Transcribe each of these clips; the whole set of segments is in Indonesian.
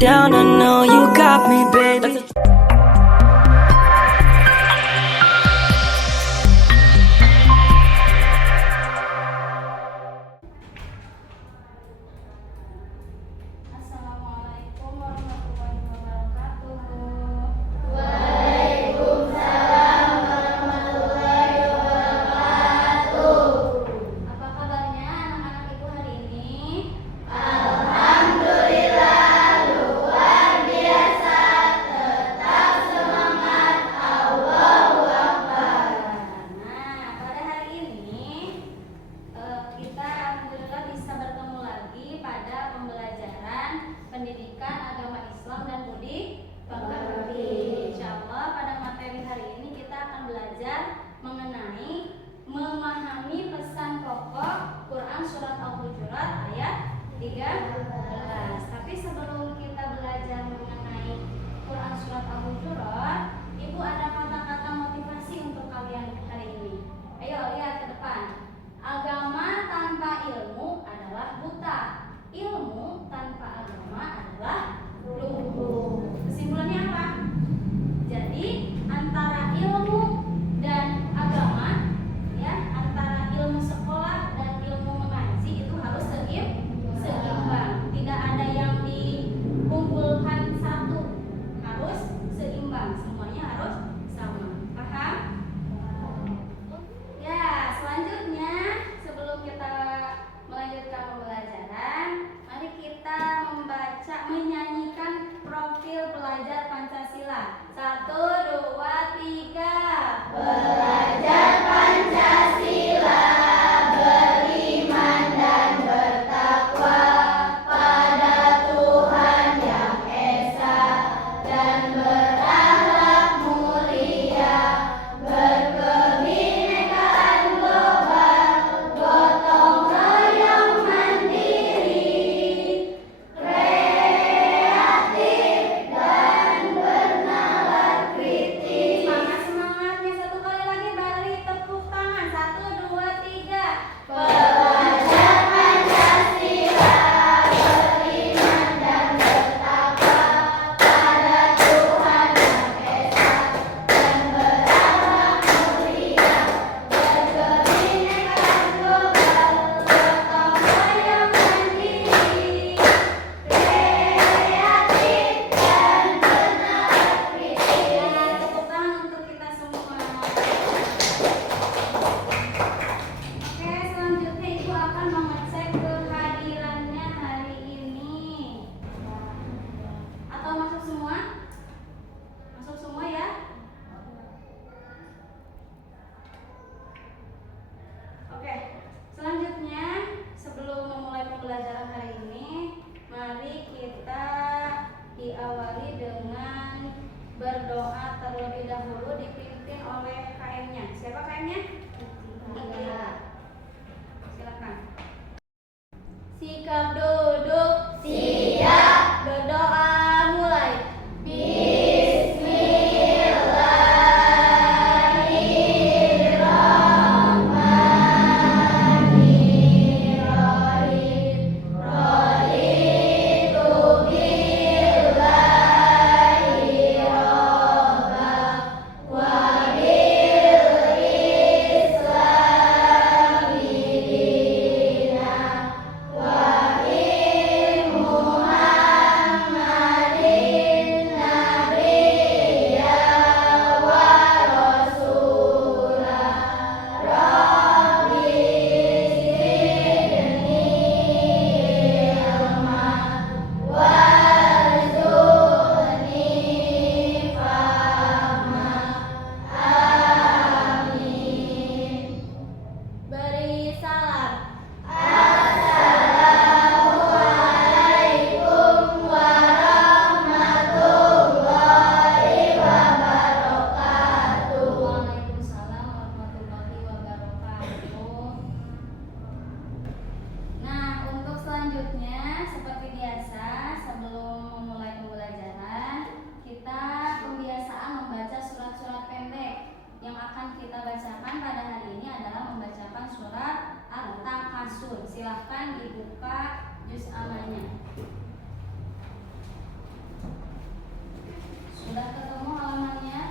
down, I know you got me, baby. Assalamualaikum warahmatullahi wabarakatuh. Apa kabarnya anak-anak ibu hari ini? Nah, pada hari ini kita alhamdulillah bisa bertemu lagi pada pembelajaran pendidikan agama Islam dan budi pekerti. Insyaallah pada materi hari ini kita akan belajar mengenai memahami pesan pokok Quran surat Al-Hujurat ayat 13. Tapi sebelum kita belajar mengenai Quran surat Al-Hujurat, Ibu ada kata-kata motivasi untuk kalian hari ini. Ayo lihat ke depan. Agama tanpa ilmu adalah buta. Ilmu tanpa agama adalah lumpuh. Kesimpulannya apa? Jadi antara ilmu dan agama, ya, antara ilmu sekolah dan ilmu mengaji itu harus seimbang. Tidak ada yang dikumpulkan satu, harus seimbang. Semuanya harus sama. Paham? Ya, selanjutnya sebelum kita melanjutkan pembelajaran, mari kita menyanyikan profil pelajar Pancasila. 1, 2, 3. Belajar Pancasila, beriman dan bertakwa pada Tuhan Yang Esa dan berakhlak mulia, berkebinekaan global, gotong royong mandiri, kreatif dan bernalar kritis. Semangat-semangatnya, satu kali lagi beri tepuk tangan. 1, 2, 3. Belajar Pancasila, beriman dan bertakwa pada Tuhan Yang Esa dan berakhlak mulia, berkebinekaan global, gotong royong mandiri, kreatif dan bernalar kritis. Tepuk tangan untuk kita semua. Oke, selanjutnya Ibu akan mengecek kehadirannya hari ini. Atau masuk semua? Masuk semua ya? Oke, selanjutnya sebelum memulai pembelajaran hari ini, mari kita diawali dengan berdoa terlebih dahulu dipimpin oleh KM-nya. Siapa KM-nya? Iya. Silakan. Sikap duduk. Siap. Berdoa mulai. Bismillahirrahmanirrahim. Raditu billahi robba wa bil islami dina wa bi Muhammadin nabiyya wa rasulah. Rabbi zidni ilma warzuqni fahma. Amin. Beri salam. Assalamualaikum warahmatullahi wabarakatuh. Waalaikumsalam warahmatullahi wabarakatuh. Nah, untuk selanjutnya seperti biasa sebelum memulai pembelajaran, kita kebiasaan membaca surat-surat pendek. Yang akan kita bacakan pada hari ini adalah membacakan surat At-Takasur. Silahkan dibuka juz amannya. Sudah ketemu halamannya?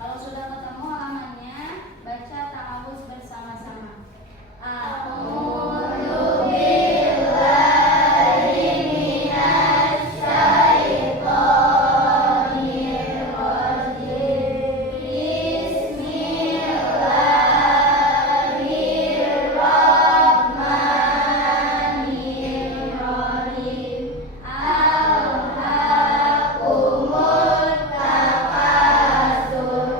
Kalau sudah ketemu halamannya, baca ta'awuz bersama-sama. A'udzu billahi minasy syaithanir rajim. Bismillahirrahmanirrahim. Alhaakumut takatsur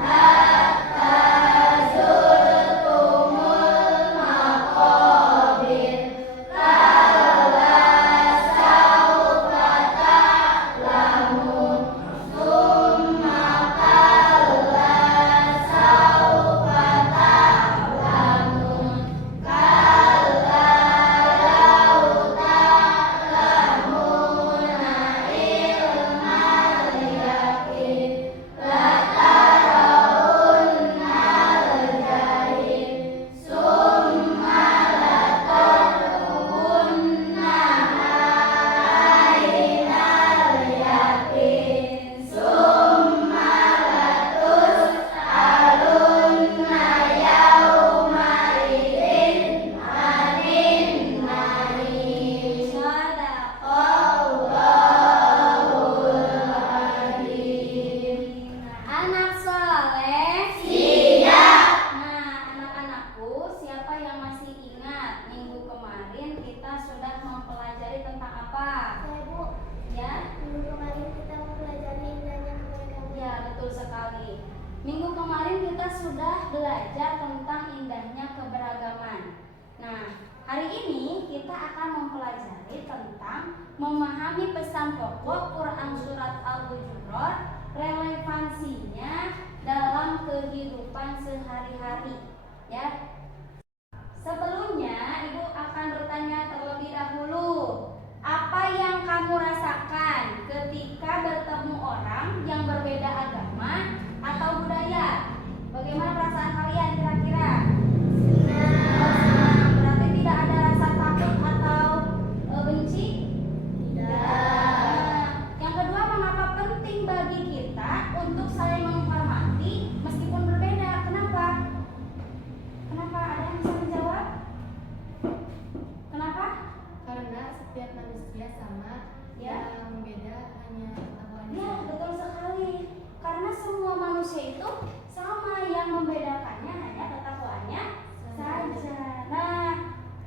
hatta zurtumul maqabir. Kalla sawfa ta'lamun. Tsumma kalla sawfa ta'lamun. Kalla law ta'lamuna ilmal yaqin latarawunnal jahim. Summa latarawunnaha ainal yaqin. Summa latus'alunna yawma'idin 'anil na'im. Shadaqallahul adzim. Anak soleh siap. Nah, anak-anakku, siapa yang masih ingat minggu kemarin kita sudah mempelajari tentang apa? Saya Bu, Ya, minggu kemarin kita mempelajari indahnya keberagaman. ya betul sekali. Minggu kemarin kita sudah belajar tentang indahnya keberagaman. Nah, hari ini kita akan mempelajari tentang memahami pesan pokok Quran Surat Al-Hujurat, relevansinya dalam kehidupan sehari-hari. Ya. Sebelumnya, Ibu akan bertanya terlebih dahulu, apa yang kamu rasakan ketika bertemu orang yang berbeda agama atau budaya? Bagaimana perasaan kalian kira-kira? Senang. Berarti tidak ada rasa takut atau benci? Tidak. Yang kedua, mengapa penting bagi kita untuk saling menghormati meskipun berbeda? Kenapa? Kenapa? Ada yang bisa menjawab? Kenapa? Karena setiap manusia sama, Ya. yang beda hanya pengetahuannya. Ya, betul sekali. Karena semua manusia itu sama, yang membedakannya hanya ketakwaannya saja. Nah,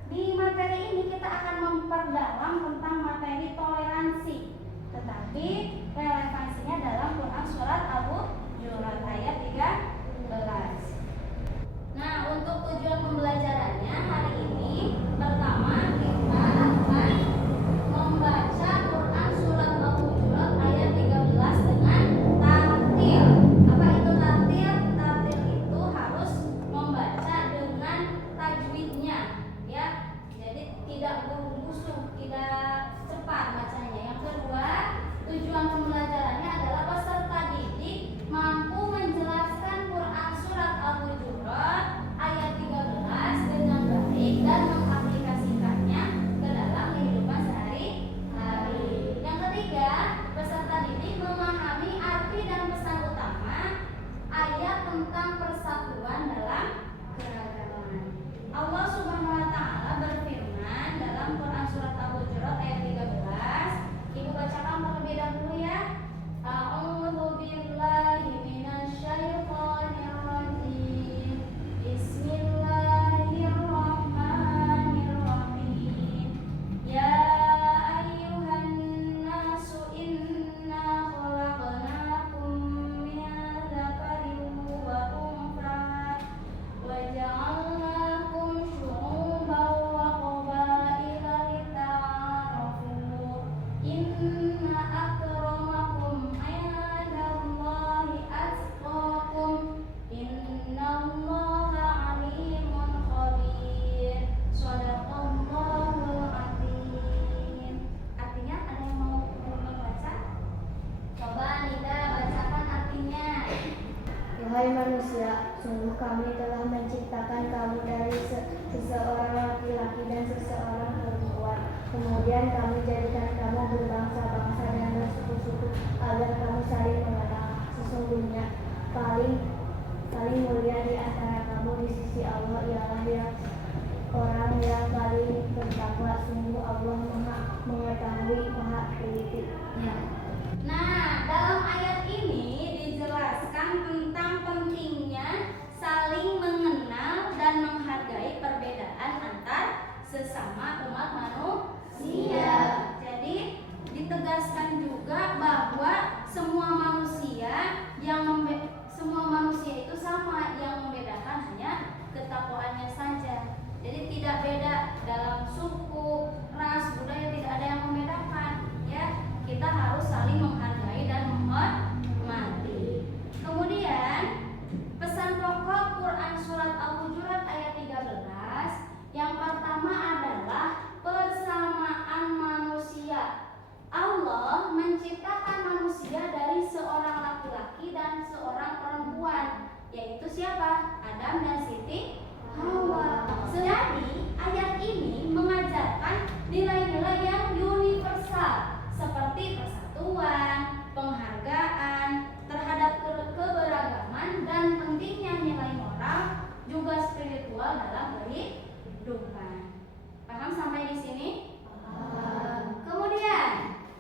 di materi ini kita akan memperdalam tentang materi toleransi. Tetapi relevansinya dalam Quran Surat Al-Hujurat ayat 13. Nah, untuk tujuan pembelajarannya hari ini, pertama kita akan membaca Quran Surat Al-Hujurat ayat 13 dengan tartil. Apa itu tartil? Tartil itu harus membaca dengan tajwidnya, ya. Jadi tidak buru-buru, tidak cepat bacanya. Yang kedua, tujuan pembelajarannya adalah peserta didik mampu menjelaskan Quran Surat Al-Hujurat ayat 13 dengan baik dan mengaplikasikannya ke dalam kehidupan sehari-hari. Yang ketiga, peserta didik memahami arti dan pesan utama ayat tentang persatuan dalam keragaman. Allah Subhanahu wa taala berfirman dalam Quran Surat Al-Hujurat ayat 13. Ibu bacakan terlebih dahulu ya. A'udzu billahi minasy syaithanir rajim. Bismillahirrahmanirrahim. Ya ayyuhan nasu inna khalaqnakum min dzakarin wa untha wa ja'alnakum syu'uban wa qabaila lita'arafu. Inna akramakum 'indallahi atqakum. Innallaha 'alimun khabir. Shadaqallahul adzim. Artinya ada yang mau membaca? Coba Nida bacakan artinya. Wahai manusia, sungguh kami telah menciptakan kamu dari seseorang laki-laki dan seseorang perempuan Kemudian kami jadikan kamu berbangsa-bangsa dan bersuku-suku agar kamu saling mengenal. Sesungguhnya paling mulia di antara kamu di sisi Allah ialah orang yang paling bertakwa. Sungguh Allah Maha mengetahui, Maha teliti. Ya. Nah, dalam ayat ini dijelaskan tentang pentingnya saling mengenal dan menghargai perbedaan antar sesama umat manusia. Jadi ditegaskan juga bahwa semua manusia itu sama, yang membedakan hanya ketakwaannya saja. Jadi tidak beda dalam suku, ras, budaya, tidak ada yang membedakan, ya. Kita harus saling menghargai dan menghormati. Kemudian pesan pokok Quran surat Al-Hujurat ayat 13 yang pertama adalah persamaan manusia. Allah menciptakan manusia dari seorang laki-laki dan seorang perempuan, yaitu siapa? Adam dan Siti Hawa. Jadi ayat ini mengajarkan nilai-nilai yang universal seperti persatuan, penghargaan terhadap keberagaman, dan pentingnya nilai moral juga spiritual dalam kehidupan. Paham sampai di sini? Kemudian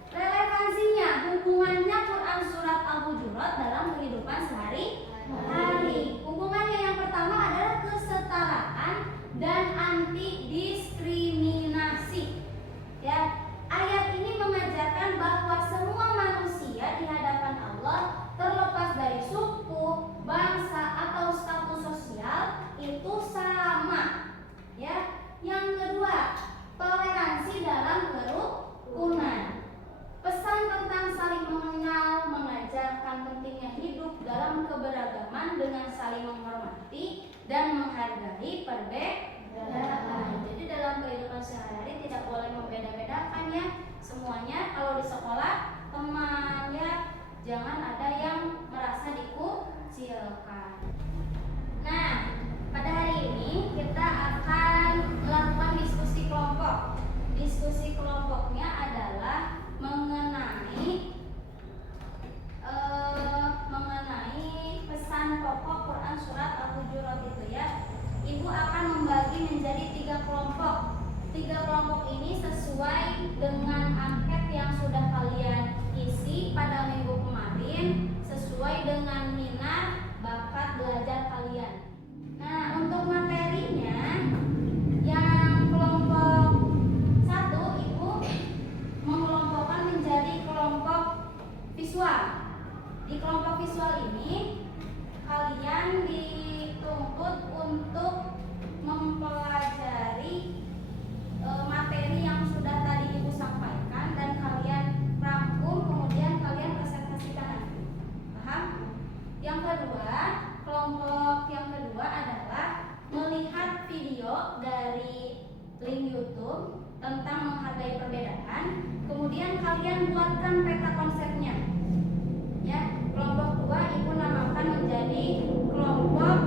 relevansinya, hubungannya Quran surat Al-Hujurat dalam kehidupan sehari-hari. Hubungannya yang pertama adalah kesetaraan dan anti diskriminasi. Ya, ayat ini mengajarkan bahwa semua manusia di hadapan Allah, terlepas dari suku, bangsa atau status sosial, itu sama. Ya, yang kedua, toleransi dalam kerukunan. Pesan tentang saling mengenal mengajarkan pentingnya hidup dalam keberagaman dengan saling menghormati dan menghargai perbedaan. Jadi dalam kehidupan sehari-hari tidak boleh membeda-bedakan, ya. Semuanya kalau di sekolah teman, ya, jangan ada yang merasa dikucilkan. Nah, pada hari ini kita akan melakukan diskusi kelompok. Diskusi kelompoknya adalah mengenai pesan pokok Quran surat Al-Hujurat itu, ya. Ibu akan membagi menjadi 3 kelompok. 3 kelompok ini sesuai dengan angket yang sudah kalian isi pada minggu kemarin, sesuai dengan minat bakat belajar kalian. Nah, untuk materinya, yang kelompok 1 Ibu mengelompokkan menjadi kelompok visual. Di kelompok visual ini kalian dituntut untuk mempelajari materi yang sudah tadi Ibu sampaikan dan kalian rangkum, kemudian kalian presentasikan. Paham? Yang kedua, kelompok yang kedua adalah melihat video dari link YouTube tentang menghargai perbedaan, kemudian kalian buatkan peta konsepnya. Ya, kelompok 2 Ibu namakan menjadi kelompok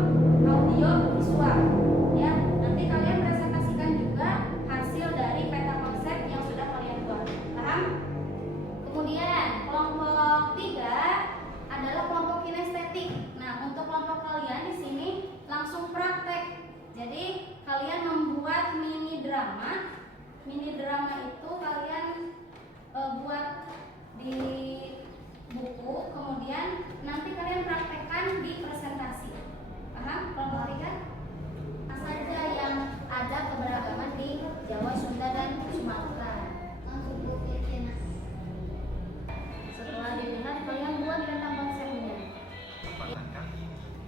audio visual. Ya, nanti kalian presentasikan juga hasil dari peta konsep yang sudah kalian buat. Paham? Kemudian kelompok 3 adalah kelompok kinestetik. Nah, untuk kelompok kalian di sini langsung praktek. Jadi kalian membuat mini drama. Mini drama itu kalian buat di buku, kemudian nanti kalian praktekkan di presentasi. Paham? Kelompok 3 apa saja yang ada keberagaman di Jawa, Sunda, dan Sumatera. Setelah dilihat, kalian buat peta konsepnya.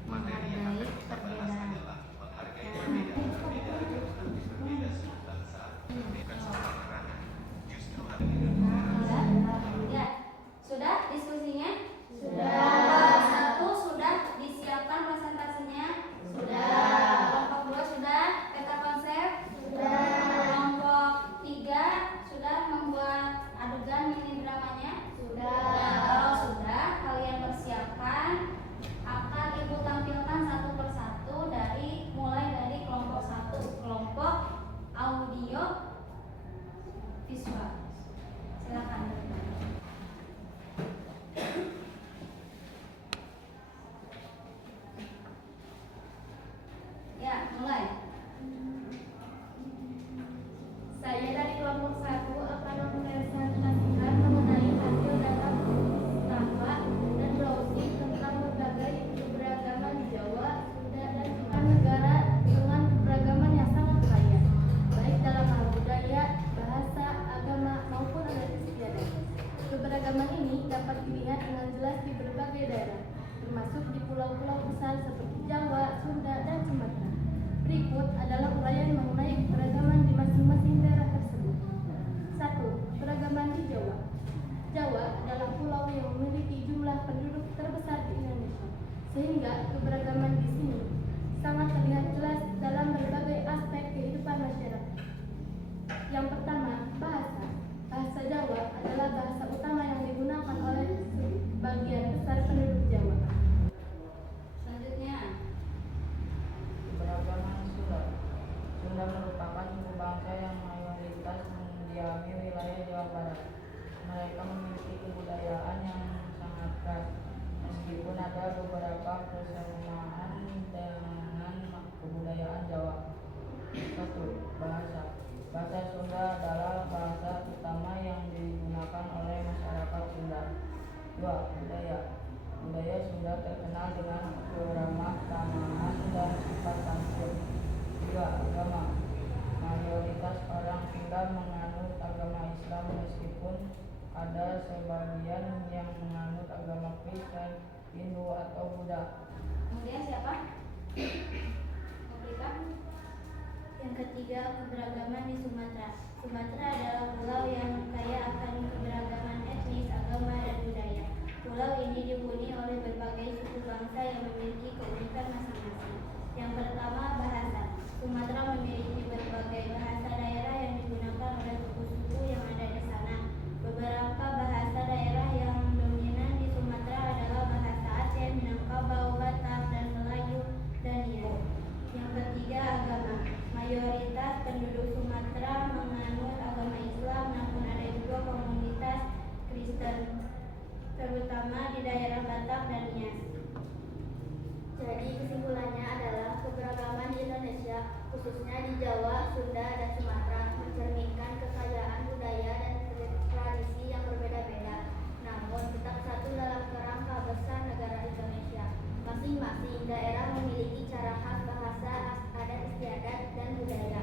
Menghargai perbedaan. Ya, sudah diskusinya? Sudah. Kelompok 1 keberagaman di sini sangat terlihat jelas dalam berbagai aspek kehidupan masyarakat. Yang pertama, bahasa. Bahasa Jawa adalah bahasa utama yang digunakan oleh sebagian besar penduduk Jawa. Selanjutnya, Keberagaman Sunda. Sunda merupakan suku bangsa yang mayoritas mendiami wilayah Jawa Barat. Mereka memiliki kebudayaan yang sangat khas, meskipun ada beberapa persamaan dengan kebudayaan Jawa. 1. Bahasa. Bahasa Sunda adalah bahasa utama yang digunakan oleh masyarakat Sunda. 2. Budaya. Budaya Sunda terkenal dengan keramah-tamahan dan sifat santun. 3. Agama. Mayoritas orang Sunda menganut agama Islam meskipun ada sebagian yang menganut agama Kristen, Hindu atau Buddha. kemudian siapa? Afrika. Yang ketiga, keberagaman di Sumatera. Sumatera adalah pulau yang kaya akan keberagaman etnis, agama, dan budaya. Pulau ini dihuni oleh berbagai suku bangsa yang memiliki keunikan masing-masing. Yang pertama, bahasa. Sumatera memiliki berbagai bahasa daerah yang digunakan oleh suku-suku yang ada di sana. Beberapa bahasa daerah yang dominan di Sumatera adalah bahasa Aceh, Minangkabau, Batak, dan Melayu, dan Nias. Yang ketiga, agama. Mayoritas penduduk Sumatera menganut agama Islam, namun ada juga komunitas Kristen, terutama di daerah Batak dan Nias. Jadi kesimpulannya adalah keberagaman di Indonesia, khususnya di Jawa, Sunda, dan Sumatera, mencerminkan kekayaan budaya dan tradisi yang berbeda-beda, namun tetap satu dalam kerangka besar negara Indonesia. Masing-masing daerah memiliki cara khas bahasa, adat istiadat, dan budaya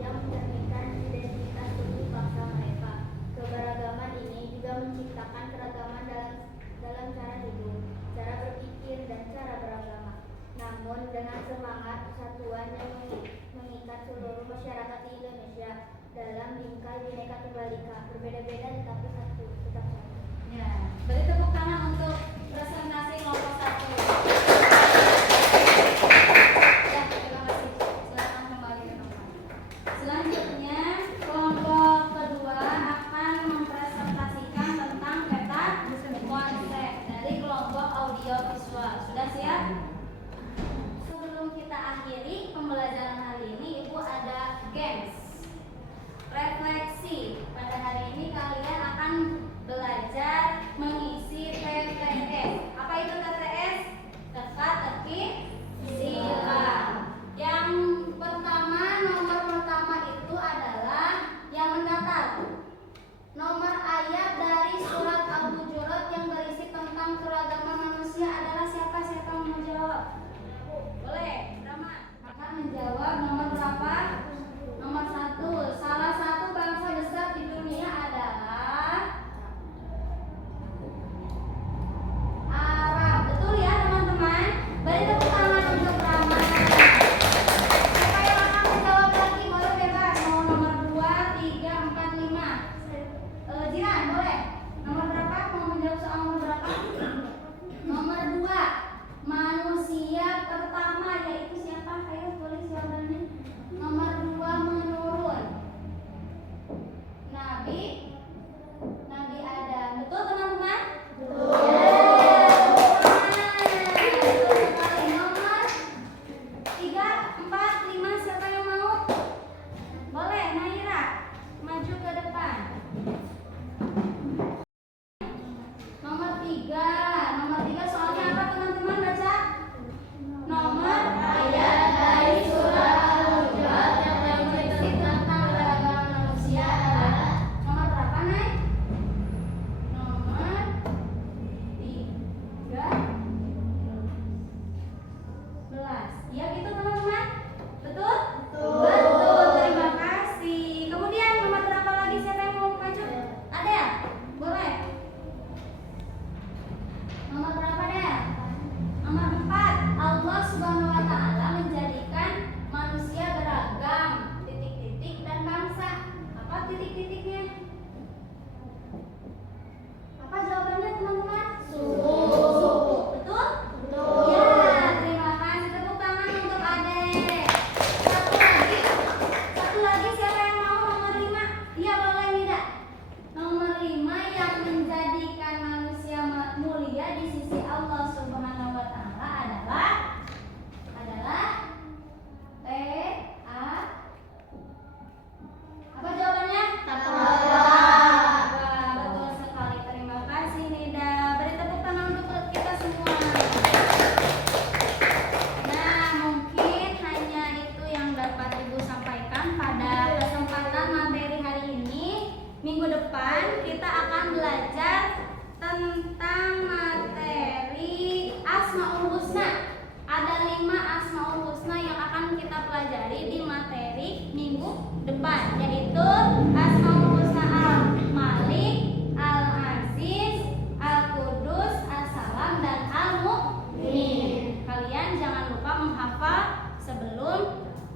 yang mencerminkan identitas suku bangsa mereka. Keberagaman ini juga menciptakan keragaman dalam cara hidup, cara berpikir, dan cara beragama. Namun dengan semangat persatuan yang mengikat seluruh masyarakat di Indonesia dalam bingkai Bhinneka Tunggal Ika, berbeda-beda tetapi satu, tetap satu. Ya, beri tepuk tangan untuk presentasi kelompok 1. Ya, terima kasih. Silakan kembali ke tempat. Selanjutnya, kelompok kedua akan mempresentasikan tentang peta konsep dari kelompok audio visual. Sudah siap? Sebelum kita akhiri pembelajaran hari ini, Ibu ada games refleksi. Pada hari ini kalian akan belajar mengisi PPS. Apa itu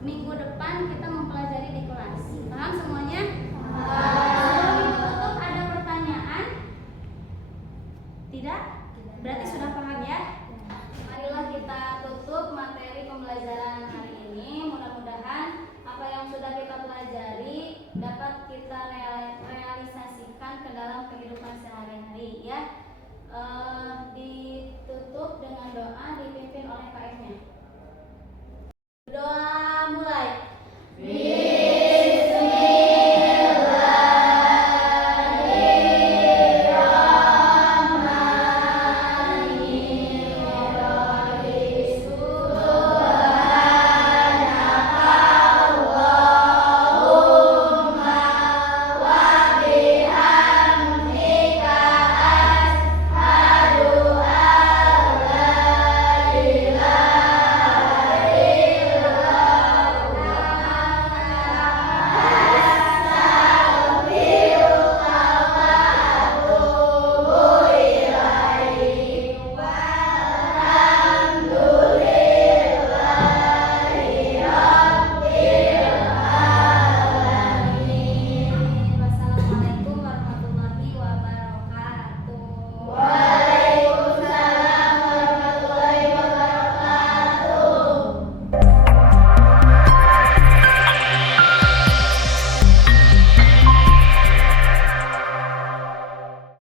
minggu depan kita mempelajari di kelas. Paham semuanya?